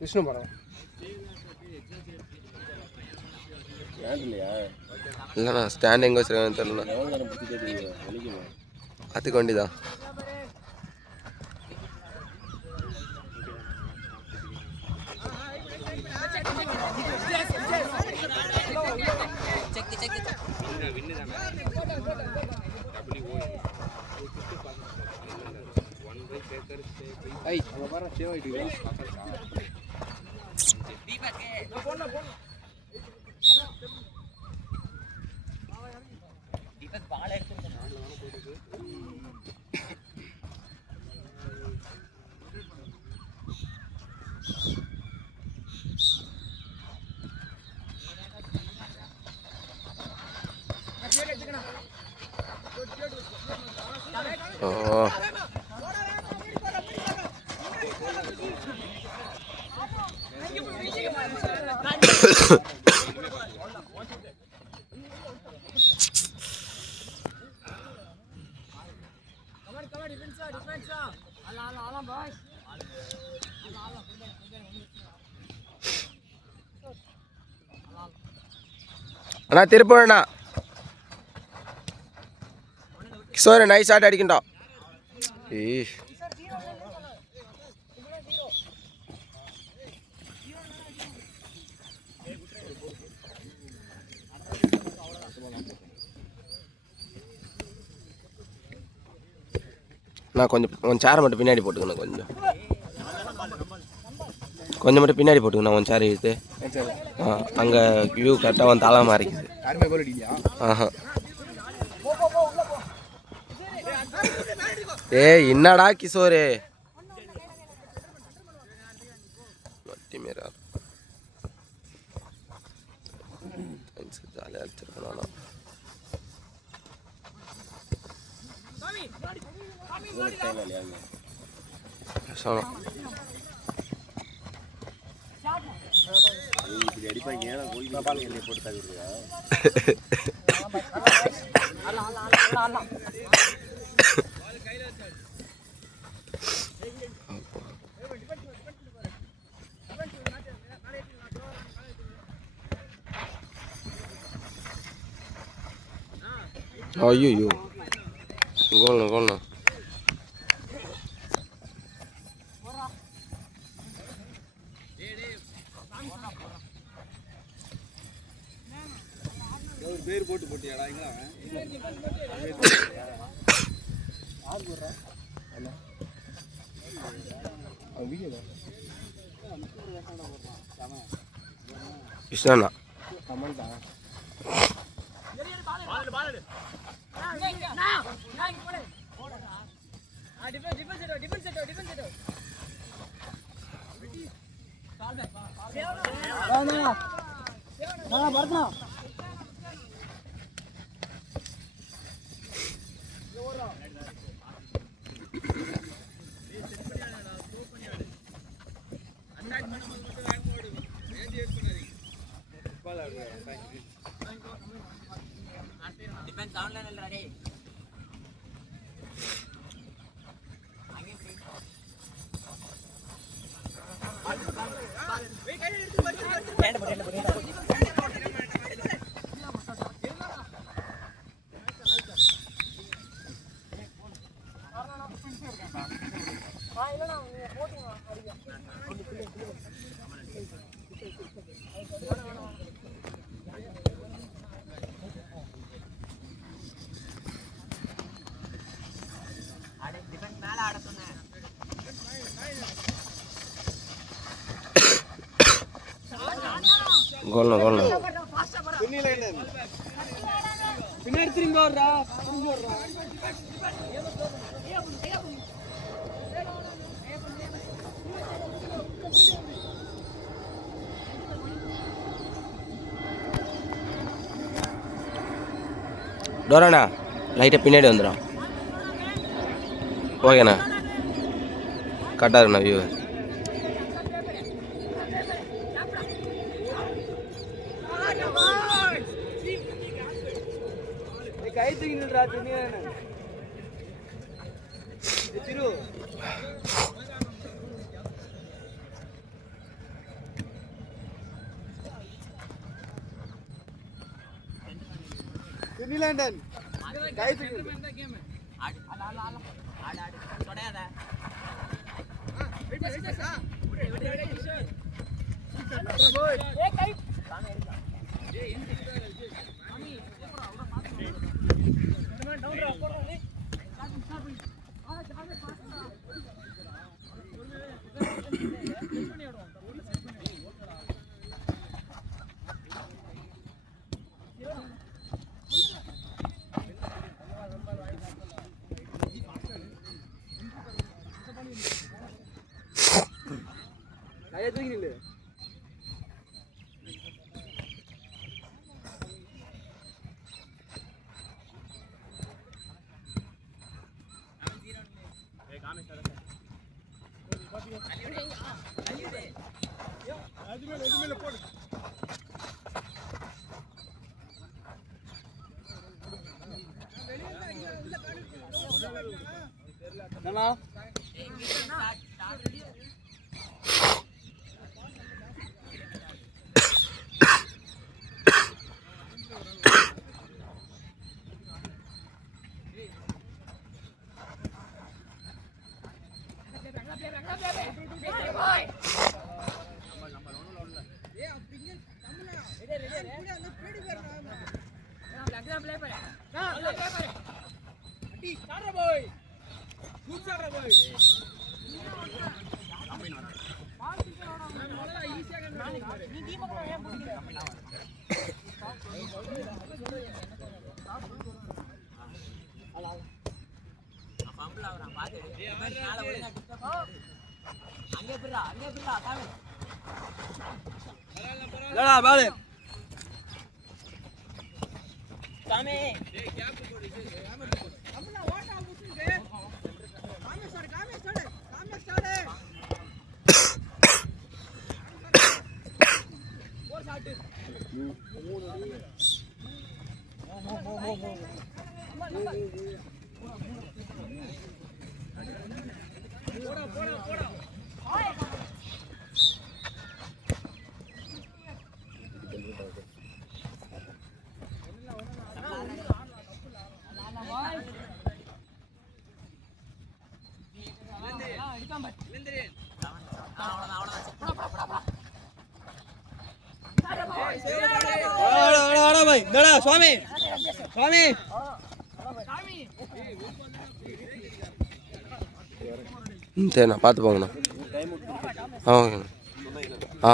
விஷ்ணு படம் இல்லைண்ணா ஸ்டாண்ட் எங்கே வச்சுருக்காங்கன்னு தெரியல. அதுக்கு வண்டிதான். Oh. அண்ணா திருப்பண்ணா கிஷோர் நைஸ் ஆட் அடிக்கண்டா. நான் கொஞ்சம் சேரை மட்டும் பின்னாடி போட்டுக்கணும். கொஞ்சம் மட்டும் பின்னாடி போட்டுக்கணும். உன் சேரை இழுத்து அங்கே வியூ கரெக்டாக வந்து தலை மாறிக்குது. ஆஹா என்னடா கிஷோரு ஜாலியாக அடிச்சிருக்கணும். ஐயோ கோல்ண்ணா பேர் போட்டு போட்டியாடா? கிருஷ்ணா கோல்ண்ணா பின்னாடி திரும்பி வர்றா. டோராண்ணா லைட்டாக பின்னாடி வந்துடும். ஓகேண்ணா கரெக்டாக இருக்குண்ணா வியூ. சுவாமி சுவாமி சரிண்ணா பார்த்து போங்கண்ணா. ஆ ஓகேண்ணா. ஆ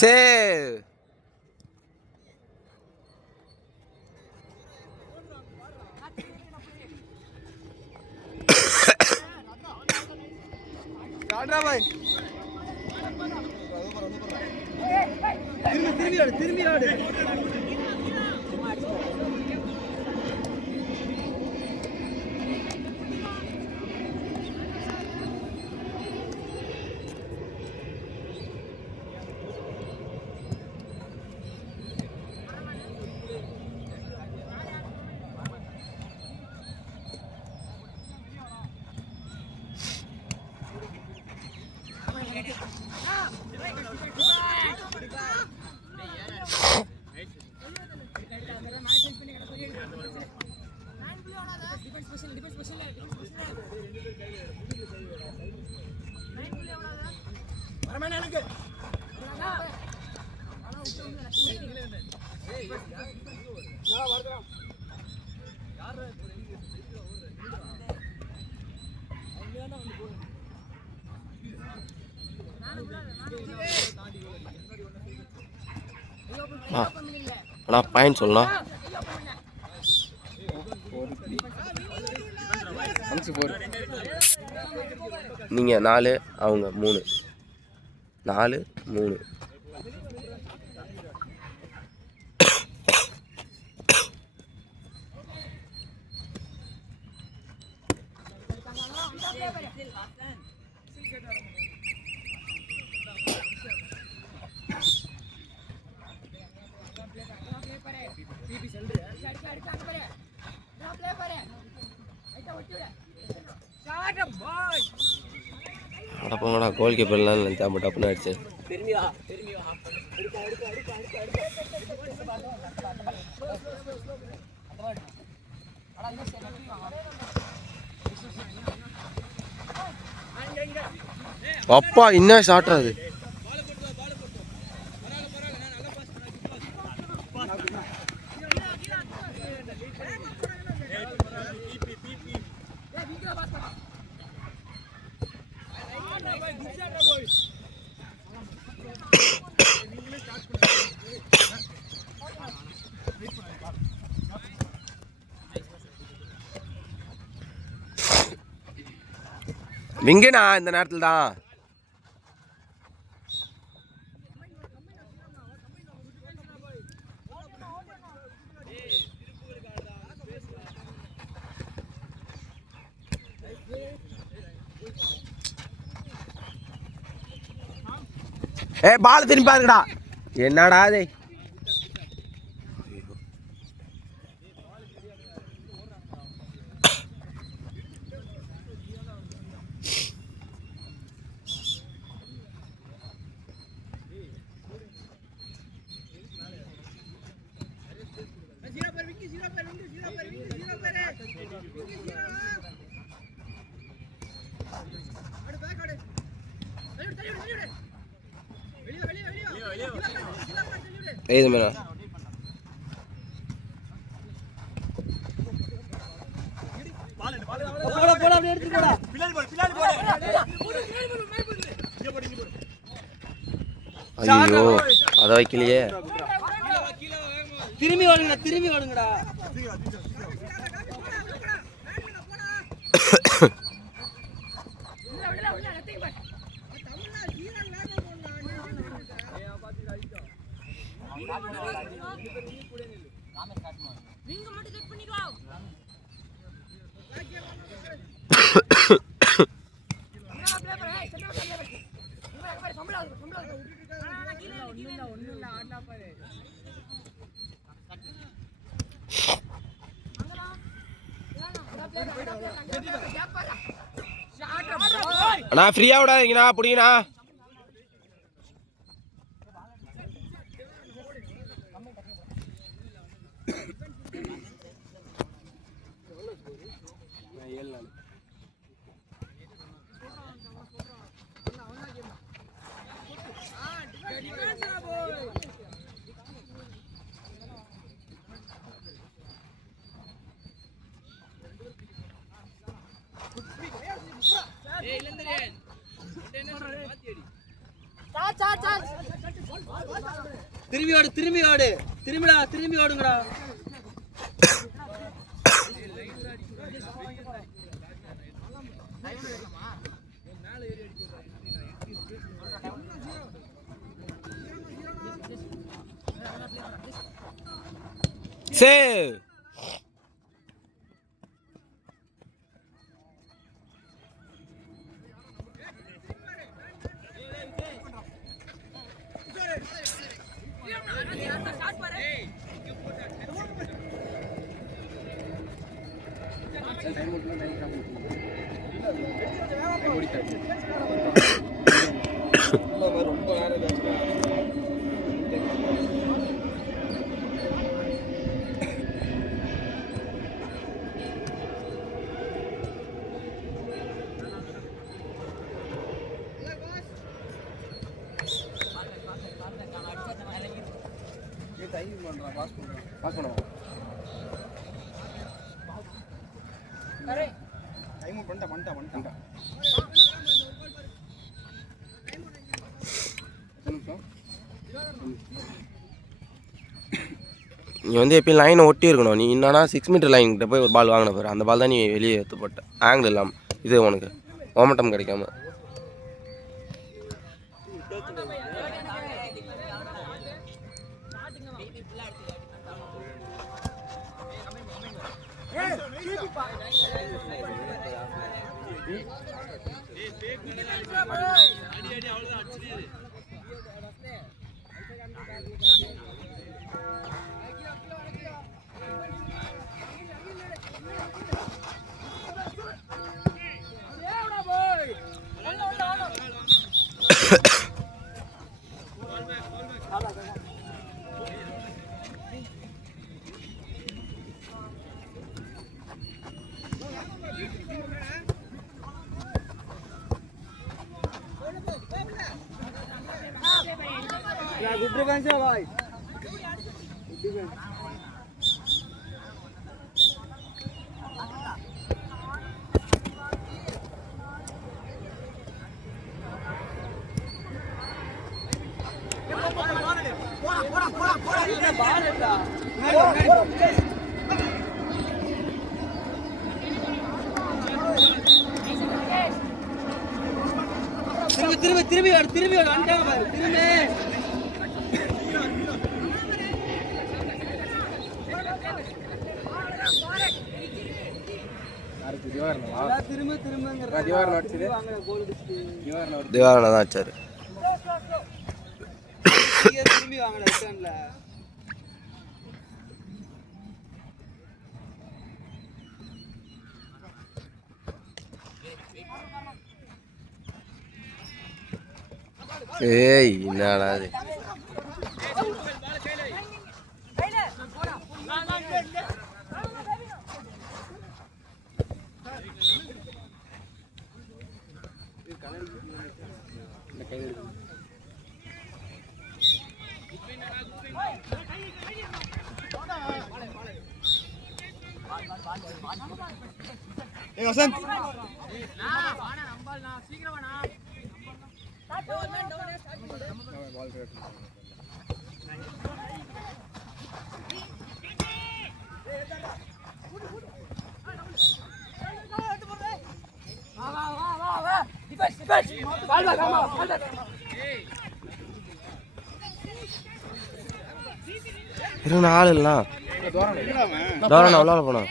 சரி. திரும்பி ஆடு. அண்ணா பாயிண்ட் சொல்லலாம். நீங்கள் 4 அவங்க 3. 4 3. அடப்போங்கடா கோல் கீப்பர்லாம் நினைச்சா மட்டும் டப்புன்னு ஆயிடுச்சு. அப்பா என்ன ஷாட் அது. விங்கண்ணா இந்த நேரத்தில் தான். பால் திரும்பி பாருங்கடா. என்னடா அது. இது மேடம் ஐயோ அதை வைக்கலையே. திரும்பி வாடுங்கடா, திரும்பி வாடுங்கடா. அண்ணா ஃப்ரீயா விடாதீங்கண்ணா, பிடிங்கண்ணா. திரும்பி வாடு, திரும்பி வாடு, திரும்பிடா, திரும்பி வாடுங்கடா. சேவ். நீ வந்து எப்பயும் லைனை ஒட்டி இருக்கணும். நீ என்னன்னா 6 மீட்டர் லைன் கிட்ட போய் ஒரு பால் வாங்கின பாரு, அந்த பால் தான் நீ வெளியே எடுத்து போட்ட. ஆங்கிள் இல்லாமல் இது உனக்கு மொமெண்டம் கிடைக்காம. திரும்பி வந்துட்டாங்க பாரு திரும்பி. திவாகரன் தான் வச்சாரு. திரும்பி வாங்கடா ரிட்டர்ன்ல. ஏய் என்னடா அது வசந்த் இருங்க ஆள் இல்லைண்ணா தோரணா உள்ளால போனா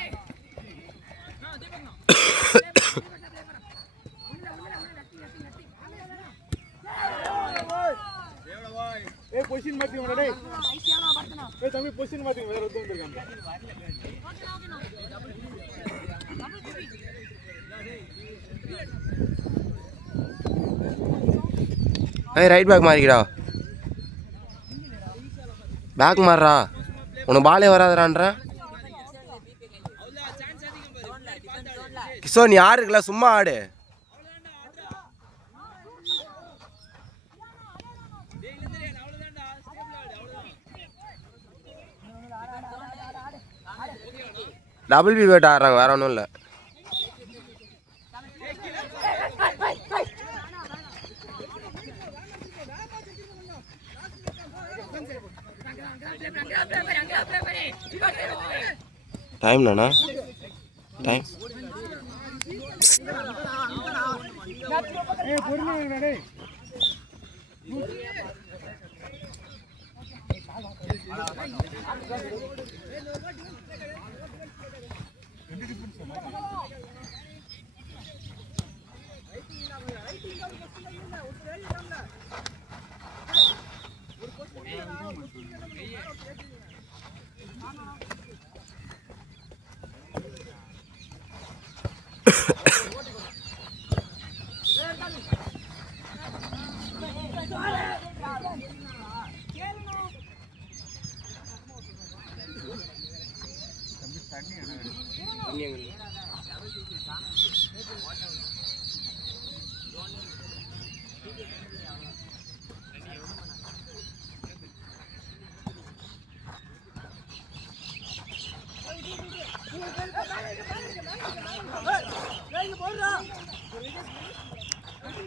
பொசிஷன் மாத்திங்க டேய். ஏய் தம்பி பொசிஷன் மாத்திங்க வேற ஒருத்தன் வந்திருக்காங்க. ஏய் ரைட் பேக் மாறிக்கடா. பேக் மாறுறா. உனக்கு பாலே வராதரான்ற கிஷோர் நீ யாரு இருக்கல சும்மா ஆடு. டபுள் பி பேட் ஆடுறாங்க வேற ஒன்றும் இல்லை. டைம் நானா டைம் ஏய் பொறுமையா டேய்.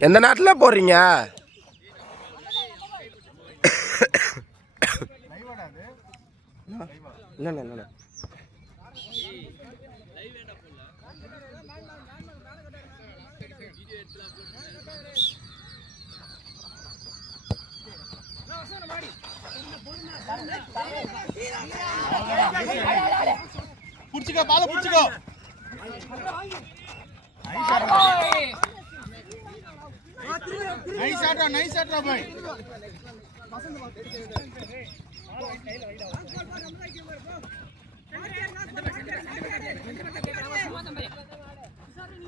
எந்த நாட்டில் போடுறீங்க? இல்லைண்ணா இல்லைண்ணா புடிச்சுக்கோ பால புடிச்சுக்கோ. நைஸ் ஆட்ரா பாய்.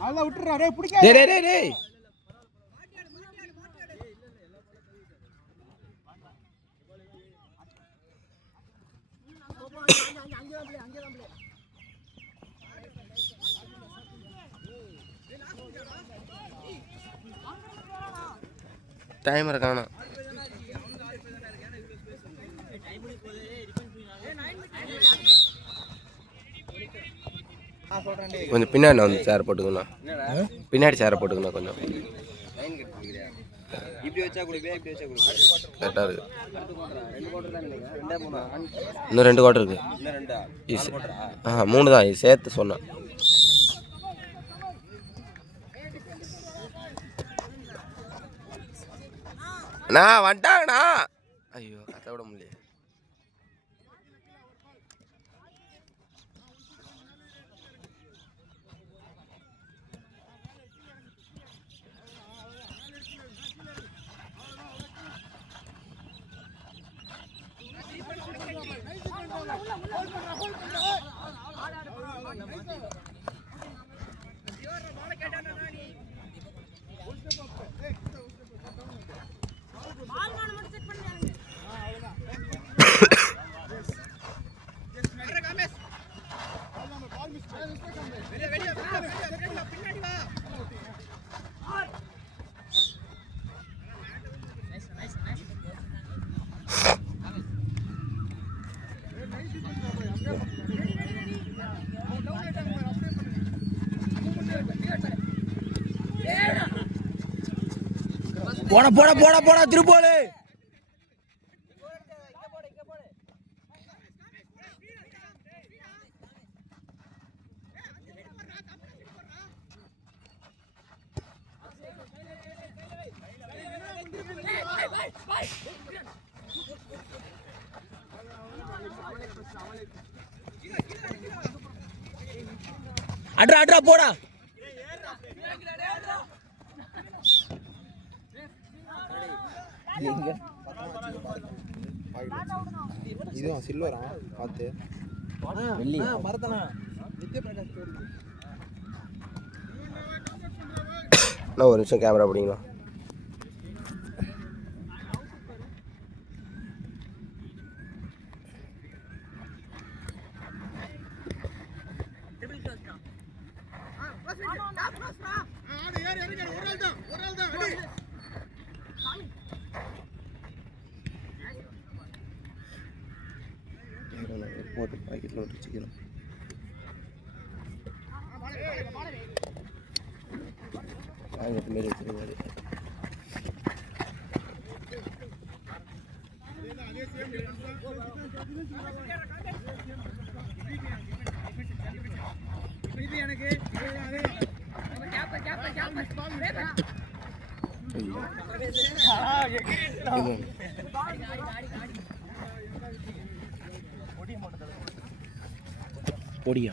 அத விட்டுறா டேய் பிடிக்க. டேய் டேய் டேய் டைமர் காணோம். கொஞ்சம் பின்னாடி வந்து சேர் போட்டுக்கணும். பின்னாடி சேரை போட்டுக்கணும் கொஞ்சம். கரெக்டாக இருக்கு. இன்னும் 2 குவார்டர் இருக்கு. 3 தான் இது சேர்த்து சொன்னேன். அண்ணா வந்துட்டாங்கண்ணா. ஐயோ கத்த விட முடியல. போட போட போட போட திருப்போலு. அட்ரா அட்ரா போடா. இதுவும் சில்வரா பார்த்து வெள்ளி மரத்தனா நித்யபிரகாஷ் நான் ஒரு நிமிஷம் கேமரா பிடிங்களா. போட்டு பாக்கெட்டில் விட்டு வச்சுக்கிறோம். பாக்கெட்டு மாரி வச்சுருவாரு. பொடியா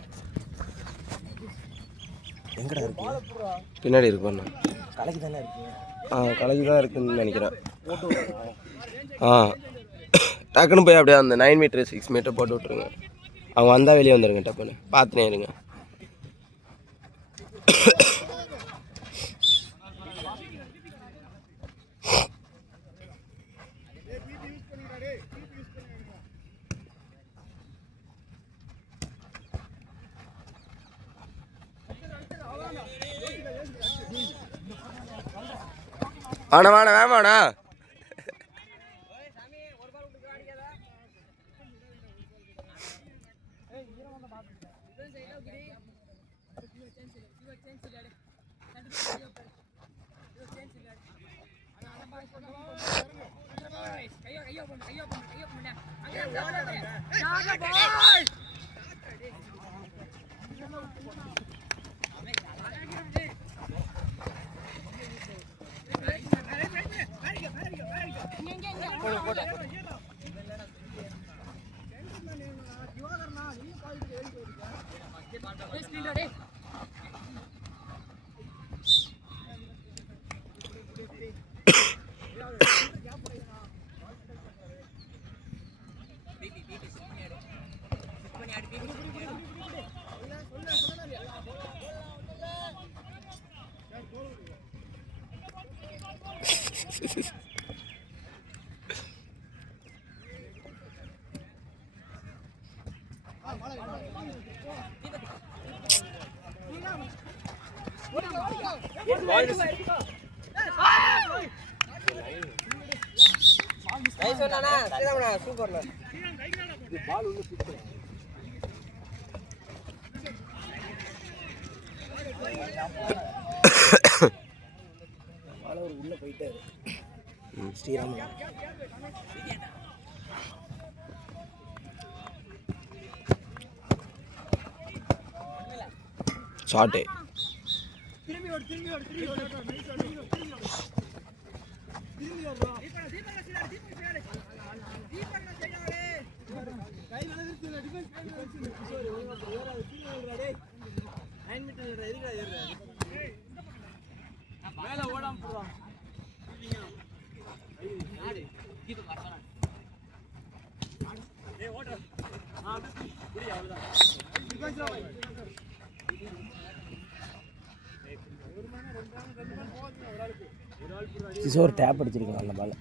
எங்கடா இருக்கு? பின்னாடி இருக்கு. கலைக்கு தானே இருக்கு. கலைக்கு தான் இருக்குன்னு நினைக்கிறேன். டக்குன்னு போய் அப்படியே அந்த 9 மீட்டர் 6 மீட்டர் போட்டு விட்ருங்க. அவங்க வந்தால் வெளியே வந்துடுங்க. டப்புன்னு பார்த்துனே இருங்க. வாணா வாணா வேமாண்ணா. சூப்பர்ண்ணா. உள்ள போயிட்டாரு ஸ்ரீராமன். ஷார்ட்டு மேல ஓடாம போறான். கிஷோர் டேப் அடிச்சிருக்கான் அந்த பால்.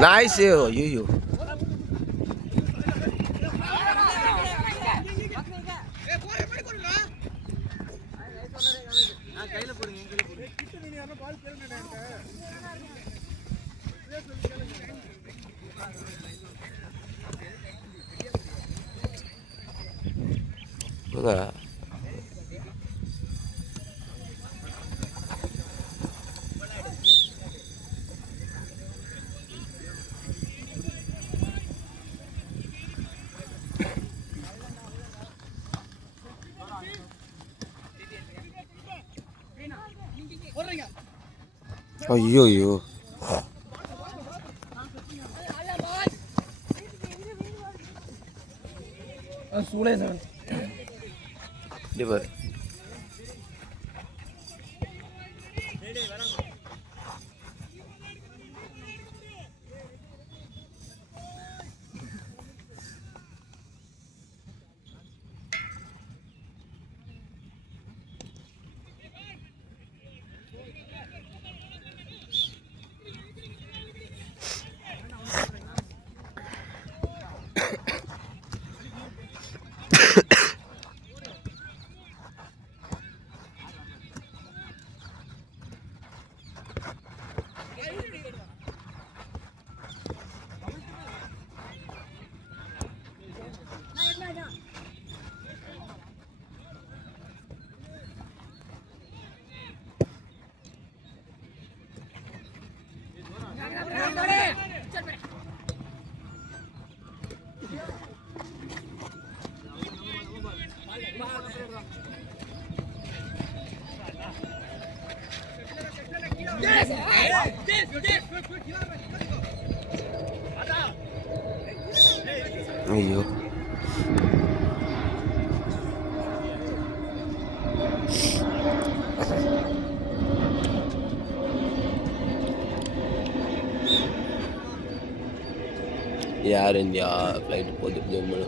Nice, you. ஐயோ சூளேசன் டிபர் ஐயோ ஏர் இந்தியா ஃப்ளைட்டு போகுது ஜம்மு.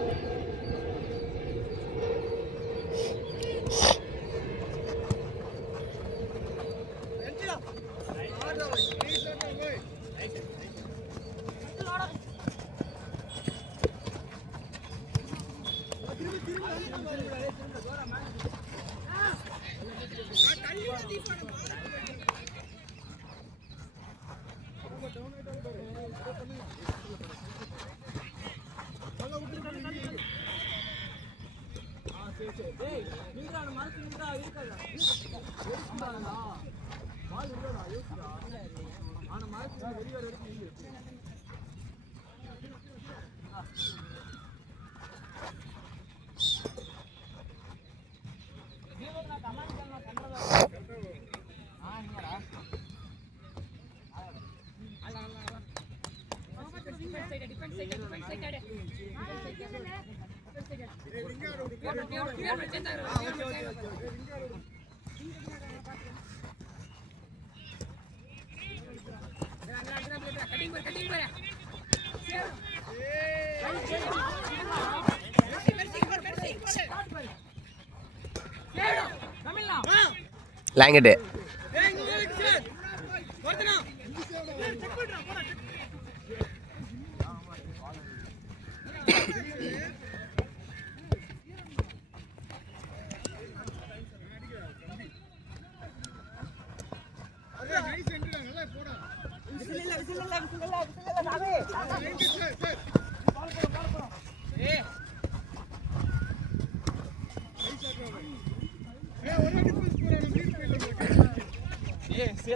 லாங்கெட்டு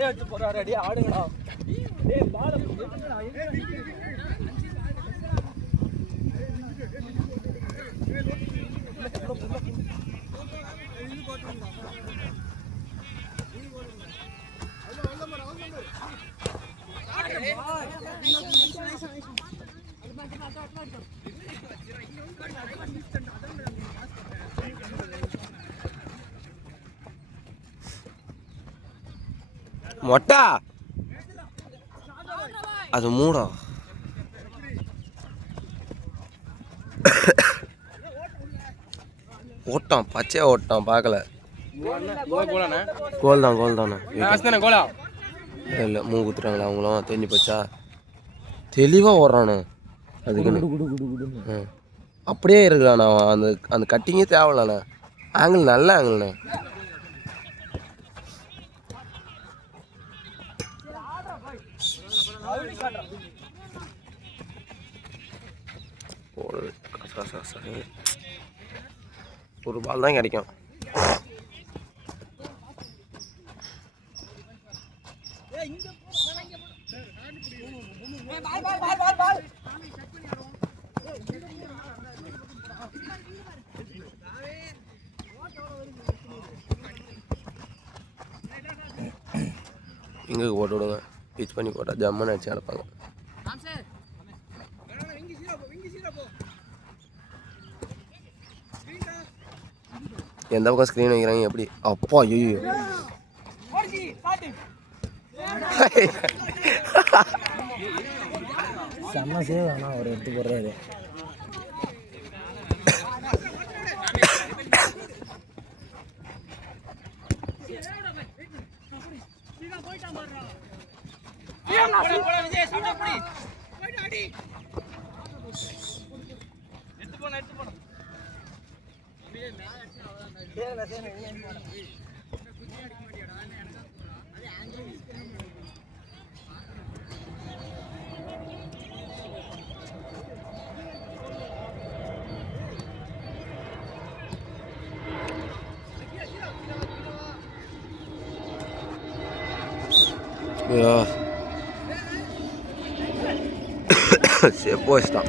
எடுத்து போறாரு. அடி ஆடுங்கடா. மொட்டா அது மூடா. ஓட்டம் பச்சையா ஓட்டம் பார்க்கல. கோல் தானே இல்லை மூக்குத்துறாங்களா அவங்களும் தெரிஞ்சு போச்சா. தெளிவாக ஓடுறானு அதுக்குன்னு அப்படியே இருக்கிறாண்ணா. அந்த அந்த கட்டிங்கே தேவையில்லண்ணா. ஆங்கிள் நல்ல ஆங்கிள்ண்ணே. ஒரு பால் தான் கிடைக்கும். இங்கே போட்டு விடுங்க. பீச் பண்ணி போட்டால் ஜம்முன்னு அடிச்சு அடைப்பாங்க. எந்த பக்கம் ஸ்க்ரீன் வைக்கிறாங்க எப்படி? அப்பா ஐயோ செம்ம சேவ். ஆனால் அவர் எடுத்து போடுறாரு. செப்போ வச்சிட்டான்.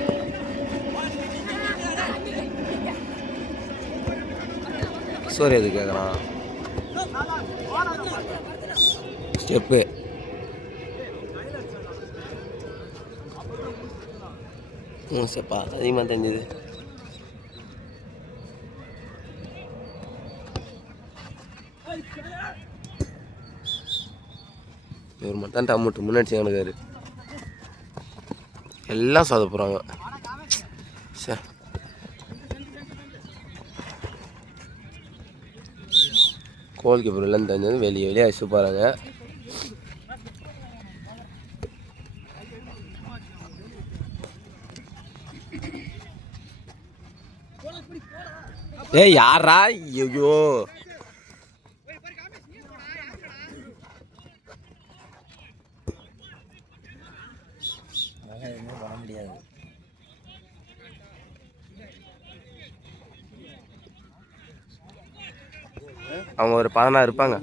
சோரி எது கேட்குறான். ஸ்டெப்பு செப்பா அதிகமாக தெரிஞ்சுது. இவர் மட்டும் டம்முட்டு முன்னாடி சேனுக்காரு. எல்லாம் சொதப்புறாங்க. கோல் கீப்பர்லாம் தெரிஞ்சது வெளியே அடிச்சு போகிறாங்க. ஏய் யாரா? ஐயோ எதுவுமே பண்ண முடியாது. அவங்க ஒரு 16 இருப்பாங்க.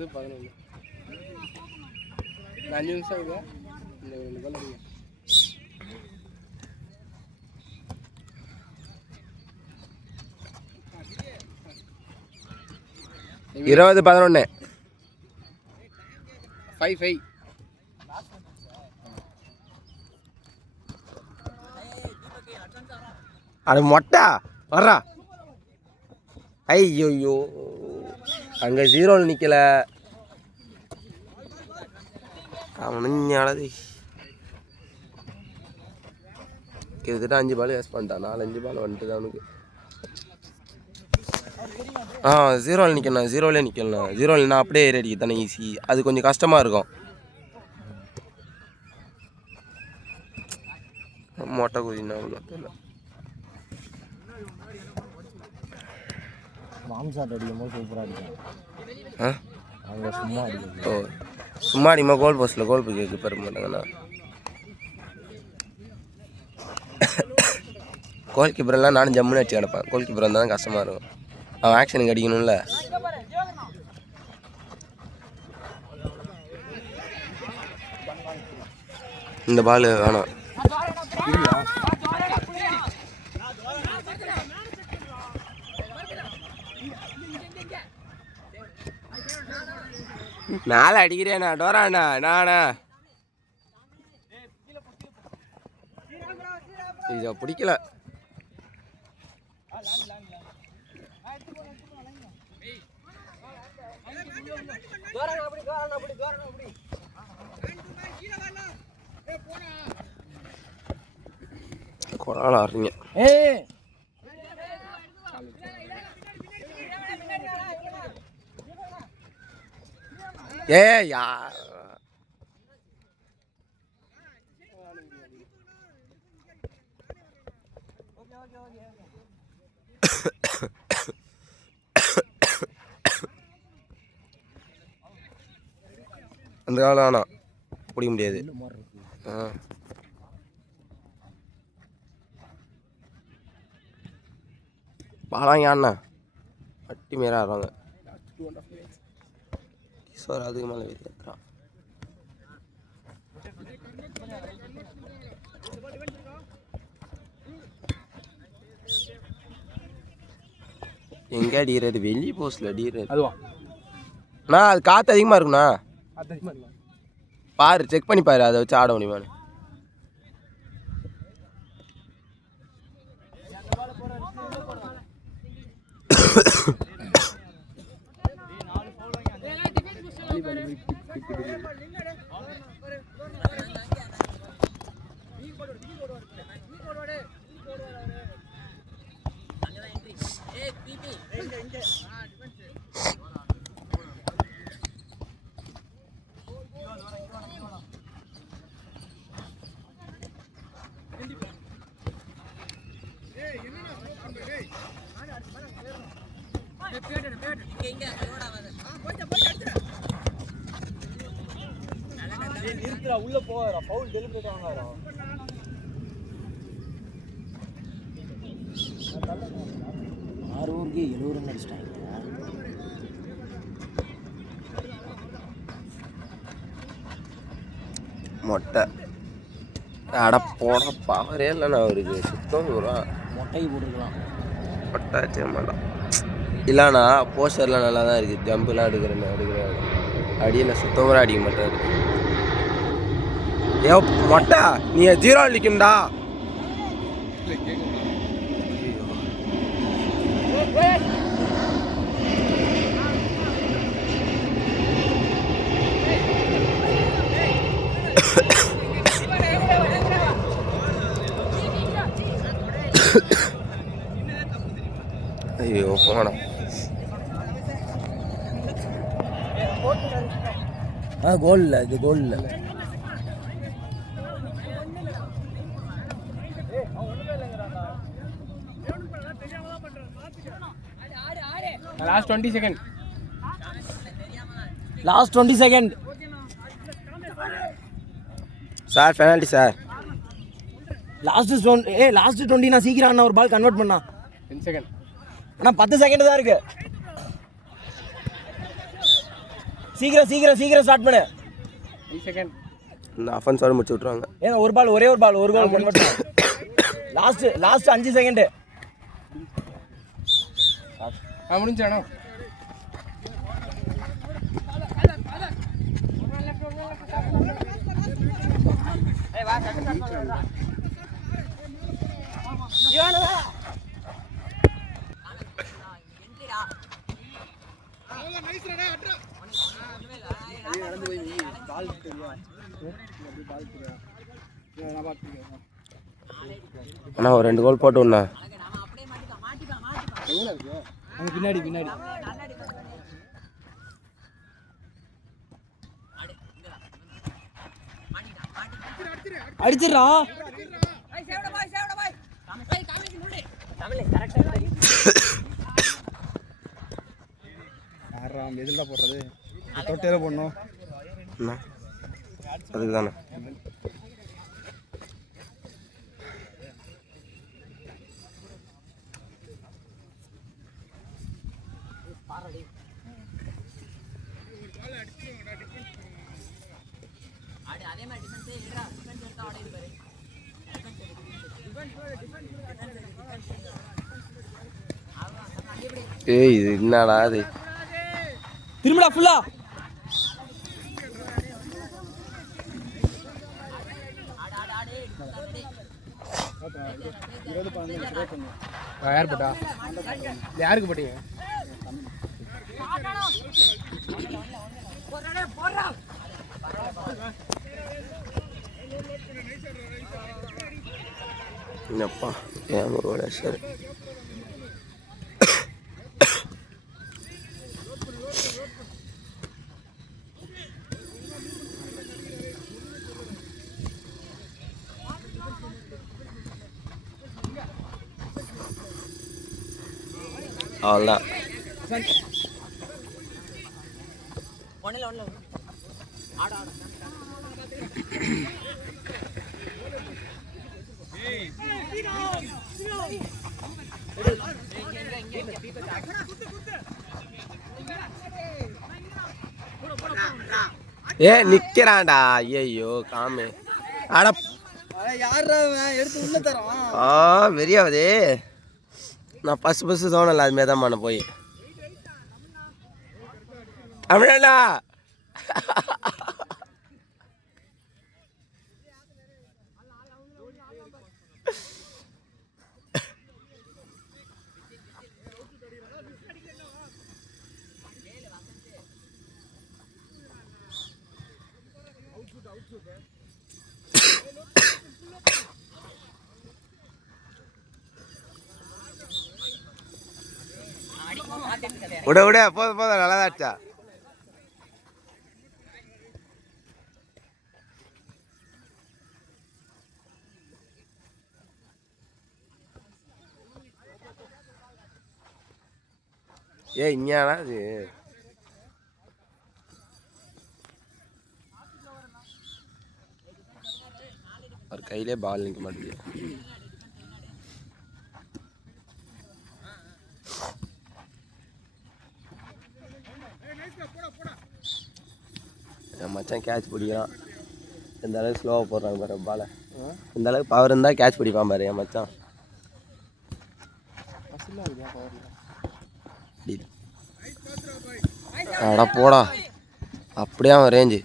5 நிமிஷம் இல்லை இந்த கோல் அடிங்க. 20-11 5-5. அது மொட்டா வர்றா. ஐயோ அங்கே 0 நிற்கல. அவனுது கிட்டத்தட்ட 5 பால் வேஸ்ட் பண்ணிட்டான். 4-5 பால் வந்துட்டு தான் அவனுக்கு. 0 நிற்கணும். 0 நிற்கணும். 0 நான் அப்படியே ஏறி அடிக்க தானே ஈஸி. அது கொஞ்சம் கஷ்டமாக இருக்கும். மொட்டை குதினா தெரியல. மாம்சாட் அடிக்கும் போது சூப்பராக அடிக்கும். அவங்க சும்மா அடிக்கும். ஓ சும்மா அடிமா கோல் போஸ்ட்டில் கோல் போய் கேட்க பெற மாட்டாங்கண்ணா. கோல் கீப்பரெல்லாம் நானும் ஜம்முன்னு அடிச்சு கிடப்பேன். கோல் கீப்பர் வந்தால் தான் கஷ்டமாக இருக்கும். அவன் ஆக்ஷனுக்கு அடிக்கணும்ல. இந்த பால் வேணாம். மேலே அடிக்கிறேண்ணா டோராண்ணா நானா இதை பிடிக்கல. கொடால ஆடுறீங்க. யா அந்த காலம் ஆனால் பிடிக்க முடியாது. பாலாங்க அண்ணா வட்டி மேலே ஆடுறாங்க. கிஷோர் அதுக்கு மேலே வெளியேற்றுறான். எங்கே அடிக்கிறது? வெளியே போஸ்டில் அடிக்கிறது. அண்ணா அது காற்று அதிகமாக இருக்குண்ணா. பாரு செக் பண்ணி பாரு. அதை வச்சு ஆட முடியுமான்னு. உள்ள போறா பவுல் டெலிவரி வாங்கறா. ஆரூருக்கு 70 ரன் அடிச்சிட்டாங்க. மொட்டை அட போட பவரே இல்லைண்ணா அவருக்கு. சுத்தம் தூரம் மொட்டைக்கு போட்டுருக்கலாம். மொட்டை வச்ச மாட்டான். இல்லைண்ணா போஸ்டர்லாம் நல்லா தான் இருக்குது. ஜம்புலாம் எடுக்கிறேன் அடியில் சுத்தமாக அடிக்க மாட்டாரு. ஏ மொட்டை நீ 0 நிற்கணும்டா. ஐயோ போனா கோல் இல்லை, இது கோல் இல்லை. Last 20 second. Last 20 second. Sir penalty sir. Last 20 நான் சீக்கிரம் அண்ணா ஒரு பால் கன்வெர்ட் பண்ணா. 10 செகண்ட். அண்ணா 10 செகண்ட் தான் இருக்கு. சீக்கிரம் ஸ்டார்ட் பண்ணு. 3 செகண்ட். இந்த அஃபென்ஸோட முடிச்சு விட்ருவாங்க. ஏன்னா ஒரு கோல் கன்வெர்ட் பண்ணு. Last 5 second. முடிஞ்சானோ? அண்ணா ஒரு 2 கோல் போட்டு விடண்ணா. பின்னாடி அடிச்சிடா. எதில் போடுறது? தொட்டையில போடணும். அதுக்கு தானே. ஏய் இது என்னடா அது? திரும்படா ஃபுல்லா. யார் போட்டா? யாருக்கு போட்டீங்க? என்னப்பா ஏன் ஒரு சார். அவ்வளோதான். ஏ நிக்கிறான்டா. ஐயோ காமே. அட யாரா எடுத்து உள்ள தரோம். வெறியாவதே. நான் பசு தோணல அது மாரி பண்ண போய் தமிழண்ணா. விட போதும் நல்லாதாச்சா. ஏ இங்கேடா அது. அவர் கையிலே பால் நிற்க மாட்டேங்குது. என் மச்சான் கேட்ச் பிடிக்கிறான். இந்த அளவுக்கு ஸ்லோவாக போடுறாங்க பாரு பாலை. இந்த அளவுக்கு பவர் இருந்தால் கேட்ச் பிடிப்பான் பாரு என் மச்சான். அடா போடா அப்படியே அவன் ரேஞ்சு.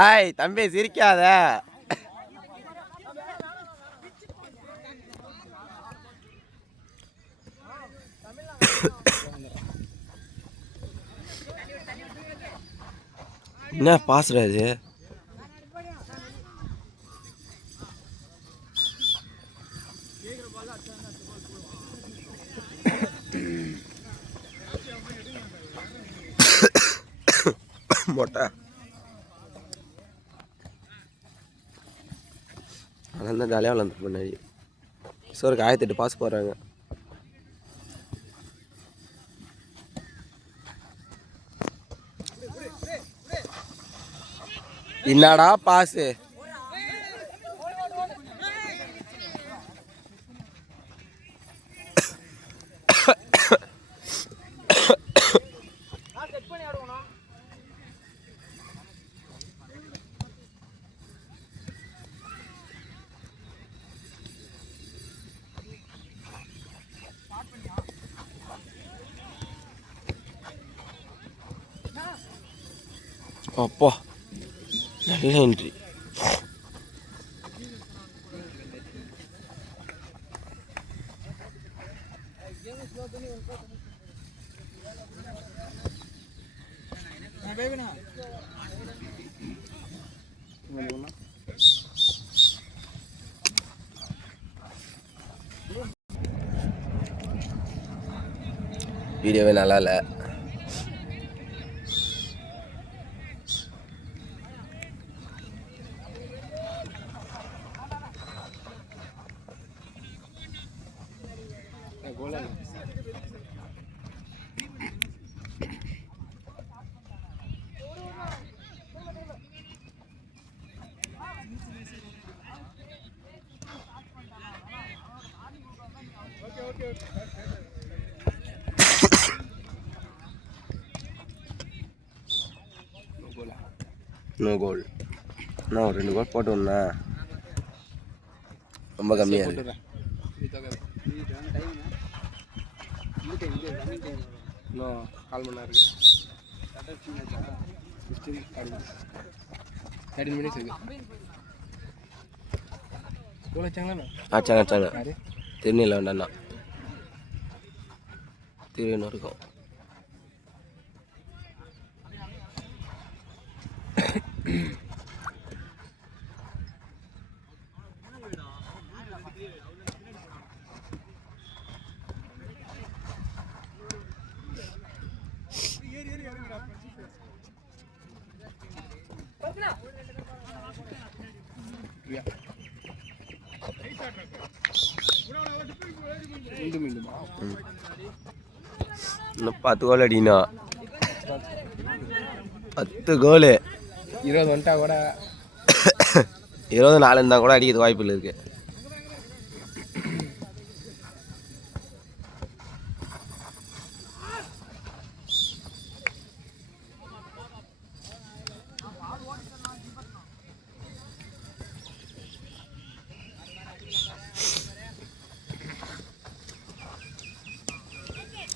ஆய் தம்பி சிரிக்காத. என்ன பாசுறாது? மொட்டை அதெல்லாம் தான் ஜாலியாக விளாண்டு முன்னாடி சோருக்கு 1008 பாஸ் போடுறாங்க. என்னடா பாஸு அப்பா நல்ல என்ட்ரி. வீடியோவே நல்லா இல்லை. No goal. நான் ஒரு 2 கோல் போட்டு வந்தா ரொம்ப கம்மியாக இருக்கு. இன்னும் 4 மணி நேரம் இருக்கு. 13 மினிட்ஸ் இருக்கு. கோல் வச்சாங்களா? ஆச்சாங்க திருநெல்வேலி வேண்டாண்ணா திருநெல்வேலி இருக்கும். இன்னும் 10 கோல் அடினா 10 கோலு 20 வந்துட்டா கூட 24 இருந்தால் கூட அடிக்கிறது வாய்ப்பு இருக்கு.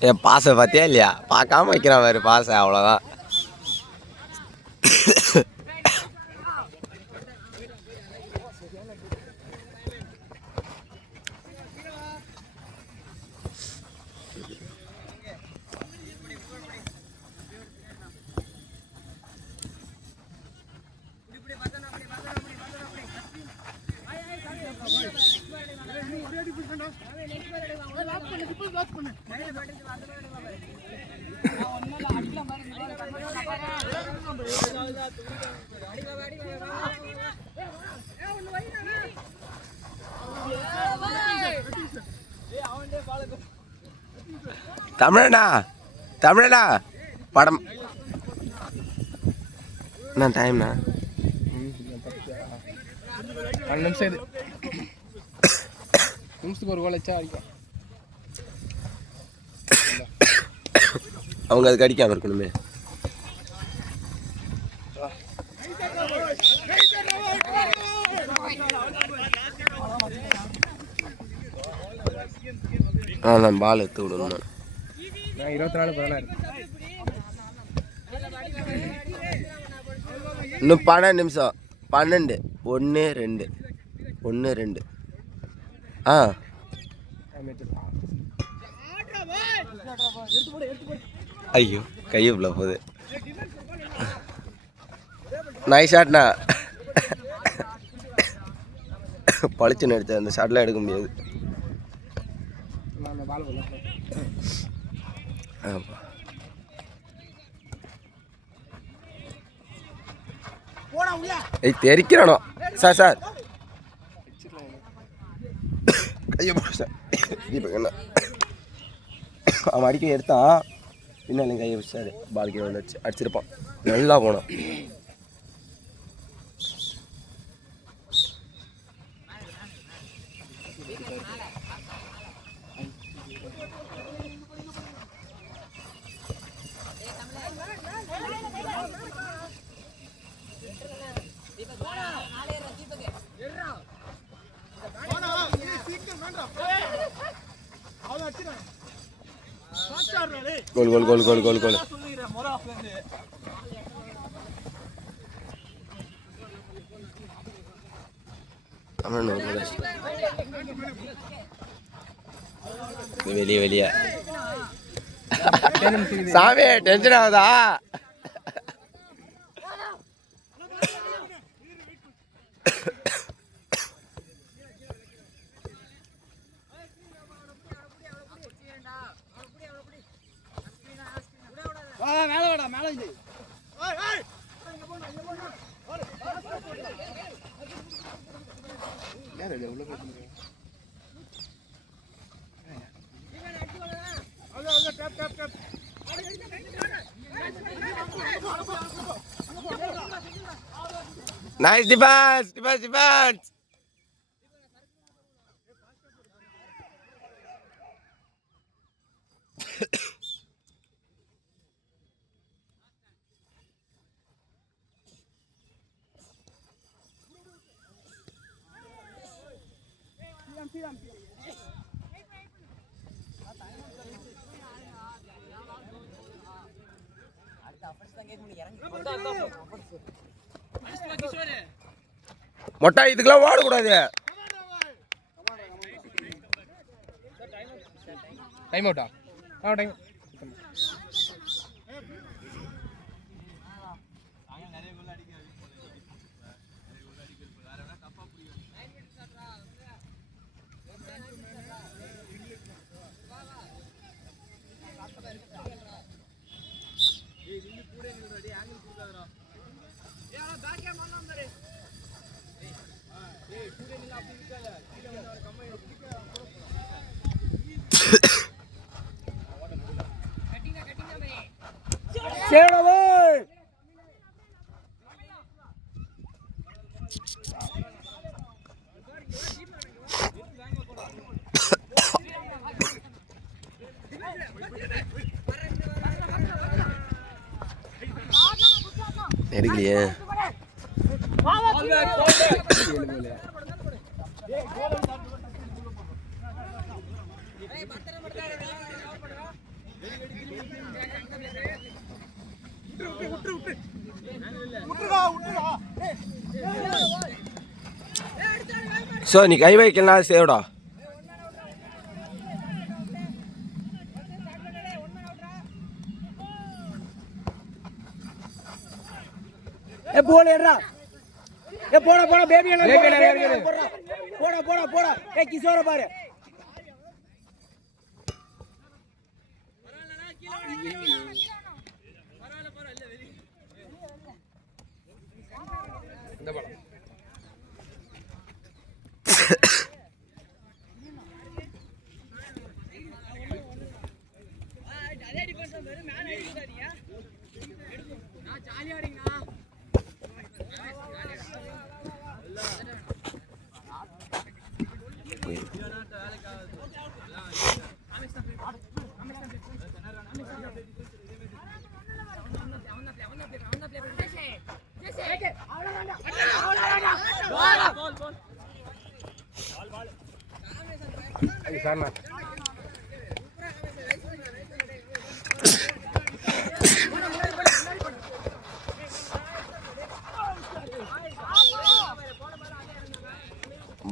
என் பாசை பார்த்தியா இல்லையா? பார்க்காம வைக்கிறான் வேறு பாசை, அவ்வளோதான். தமிழனா படம் என்ன டைம்ண்ணா? 12 நிமிஷம் இது. நிமிஷத்துக்கு ஒரு கோல் வச்சா அடிக்கும். அவங்க அதுக்கு அடிக்காமல் இருக்கணுமே. நான் பால் எடுத்து விடணும். நான் 24 பதினாறு. இன்னும் 12 நிமிஷம். 12 1 2 1 2. ஐயோ கையுள்ள போகுது. நைஸ் ஷாட்ண்ணா. பளிச்சுன்னு எடுத்து அந்த ஷாட்லாம் எடுக்க முடியாது. ஏய் தெரிக்கிறானோ சார் கையை பிடிச்சேன் தீபக் என்ன அவன் அடிக்க எடுத்தான் பின்னாலும் கையை பிடிச்சாரு பால்கே வந்துச்சு அடிச்சிருப்பான் நல்லா போனான் கோல் வெளியே சாமி டென்ஷன் ஆகுதா மேலே Nice defense. மொட்டா இதுக்கெல்லாம் ஓடக்கூடாது. டைம் அவுட்டா? டைம். எடுக்கலையே. ஸோ நீ கை வைக்கலாம் சேவடா. போடா பேபி போடா கிஷோர பாரு.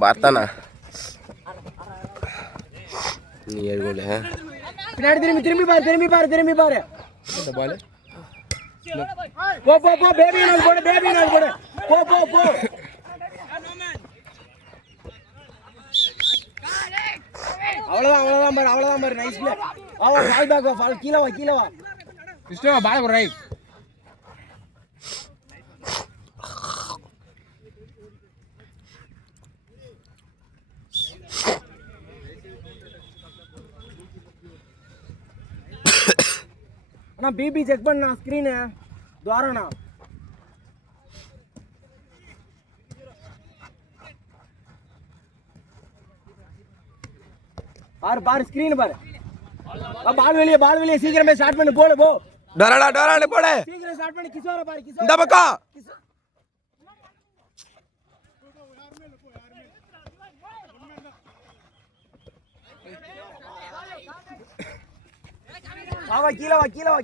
பார்த்தானா நீ எழுகோல பின்னாடி திரும்பி பாரு. இந்த பால் போ பேபி நாள் போடு போ. அவ்வளவுதான் பாரு nice play. Fall back fall கீழ வா கிறிஸ்டோ பால் ரைட். அண்ணா பிபி செக் பண்ணா ஸ்க்ரீனு துவாரண்ணா. பாரு பாரு ஸ்க்ரீன் பாரு. பால் வெளியே சீக்கிரமே ஸ்டார்ட் பண்ணி போடு போ. டோராடா போடு. சீக்கிரம் ஸ்டார்ட் பண்ணி கிஷோரை பாரு. கிஷோர் இந்த பக்கம். வா கீழே வா.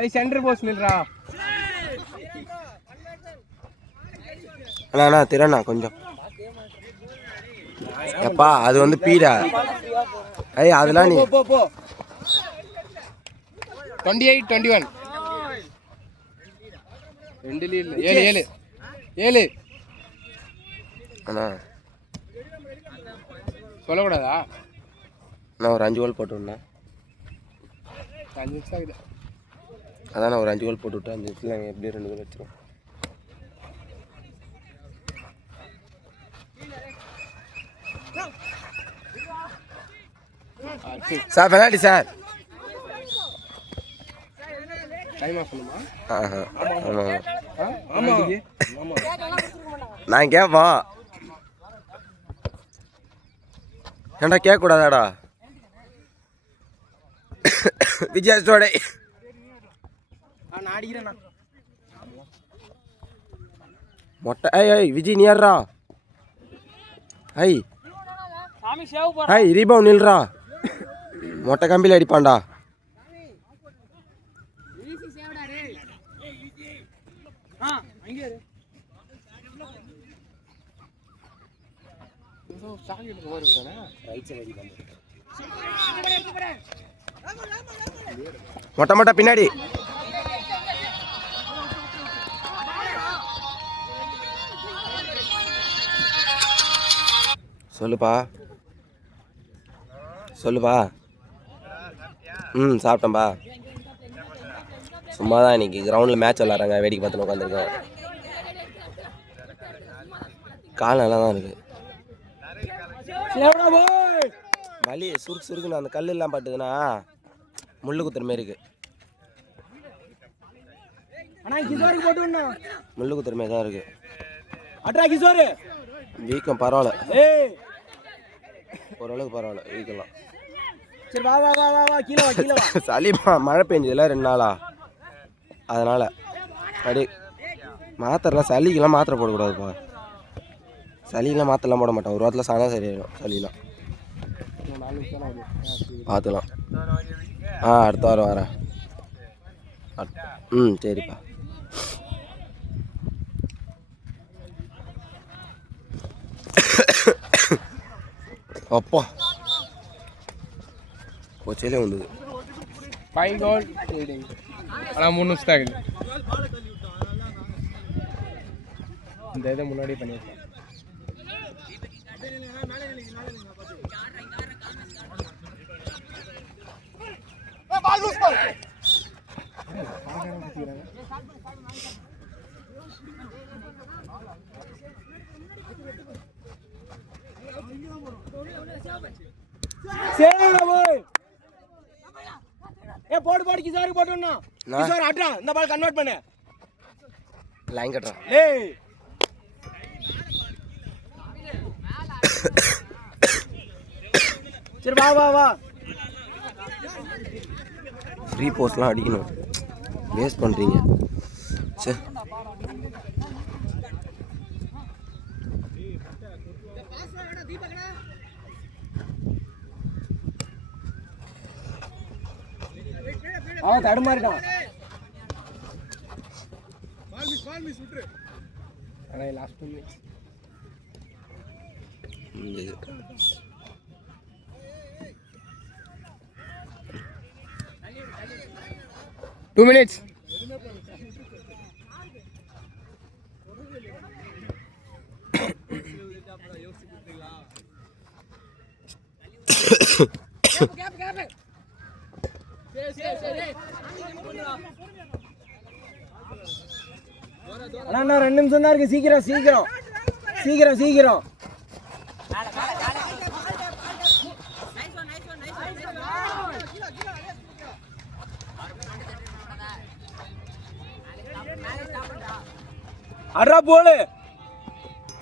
ஏய் சென்டர் போஸ்ட் நில்றா. அண்ணா திறண்ணா கொஞ்சம். எப்பா அது வந்து பீடா. ஐய் அதெல்லாம் நீ போ 28-21 ரெண்டுல இல்ல 7 அண்ணா சொல்லக்கூடாதா? நான் ஒரு 5 கோல் போட்டு விடணும். 5 நிமிஷம் ஆகுது. அதான் நான் ஒரு 5 கோல் போட்டு விட்டு 5 நிமிஷத்தில் நாங்கள் எப்படியும் 2 கோல் வச்சிருவோம். Sir penalty sir. Time off பண்ணுமா? ஆமாம் நான் கேட்போம். ஏன்டா கேட்கக்கூடாதாடா? விஜயாஸ்டோட நான் அடிக்கிறேண்ணா. மொட்டை ஐய் விஜய் நீர்றா. ஐய் ரீபவுண்ட் நில்றா. மொட்டை கம்பியில் அடிப்பான்டா. மொட்டை பின்னாடி. சொல்லுப்பா. சாப்பிட்டேன்பா. சும்மா தான் இன்னைக்கு கிரவுண்டில் மேட்ச் விளாட்றாங்க, வேடிக்கை பார்த்துன்னு உட்காந்துருக்கேன். கால் நல்லா தான் இருக்குது. வலி சுருக்குன்னு அந்த கல்லெல்லாம் பட்டுதுன்னா முள்ளு குத்துற மாரி இருக்கு. முள்ளு குத்துற மாரி தான் இருக்கு. வீக்கம் பரவாயில்ல, ஓரளவுக்கு பரவாயில்ல, வீக்கலாம். சளிமா மழை பெஞ்சதுல 2 நாளா, அதனால் அப்படி மாத்திரலாம் சளிக்கெல்லாம் மாத்திரை போடக்கூடாதுப்பா. சளியெல்லாம் மாத்திரலாம் போட மாட்டேன். ஒரு வாரத்தில் சாணா சரியாயிடும் சளியெல்லாம். பார்த்துக்கலாம். அடுத்த வாரம் வரேன். சரிப்பா. அப்பா கொச்சையிலே வந்தது. 5 கோல் லீடிங். ஆனால் 3 நிமிஷம் ஆகுது. இந்த இதை முன்னாடி பண்ணியிருக்கேன். போடு கிஷோருக்கு போட்டுனா. கிஷோர் ஆட்றா, இந்த பால் கன்வெர்ட் பண்ணு. லைன் கட்றா. ஏய் சரி வா. ஃப்ரீ போஸ்ட்லாம் அடிக்கணும், வேஸ்ட் பண்ணுறீங்க. சரி அவன் தடுமாறிட்டான். ஆனால் லாஸ்ட் 2 மினிட்ஸ். 2 minutes. அண்ணா 2 நிமிஷம் தான் இருக்கு. சீக்கிரம். அட்ரா போலு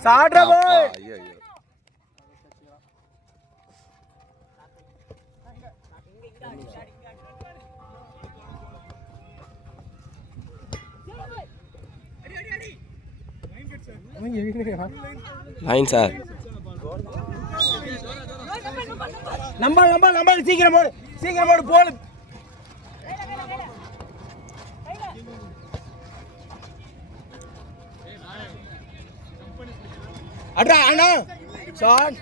சாட்ரா போய் ஐயோ ஐயோ லைன் சார் நம்ம சீக்கிரம் போடு போலு அட்ரா அண்ணா ஷாட்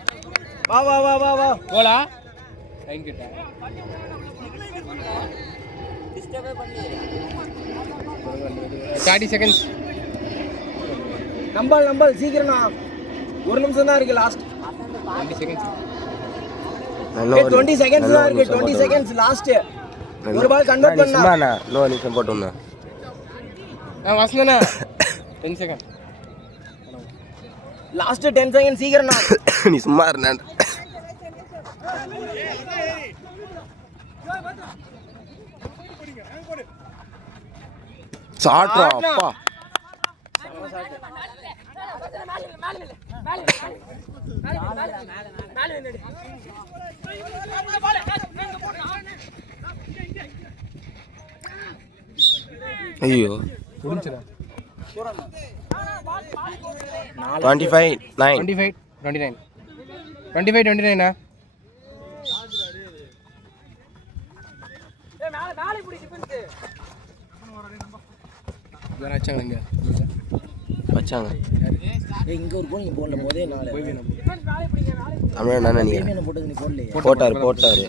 வா போலா லைன் கிட்ட 30 seconds நம்பல் சீக்கிரம்ண்ணா ஒரு நிமிஷம் தான் இருக்கு லாஸ்ட் 20 seconds 20 seconds தான் இருக்கு 20 seconds லாஸ்ட் ஒரு பால் கன்வெர்ட் பண்ணா சும்மாண்ணா இன்னொரு நிமிஷம் போட்டோம்ண்ணா வசந்தண்ணா 10 seconds லாஸ்ட் 10 seconds சீக்கிரம்ண்ணா நீ சும்மா இருந்தா சாட்றா அப்பா ஐயோ 25 9 29 வச்சாங்க இங்க ஒரு கோல் நீ போடல போதே நாளை தமிழ் என்ன நினைக்கிறேன் போட்டாரு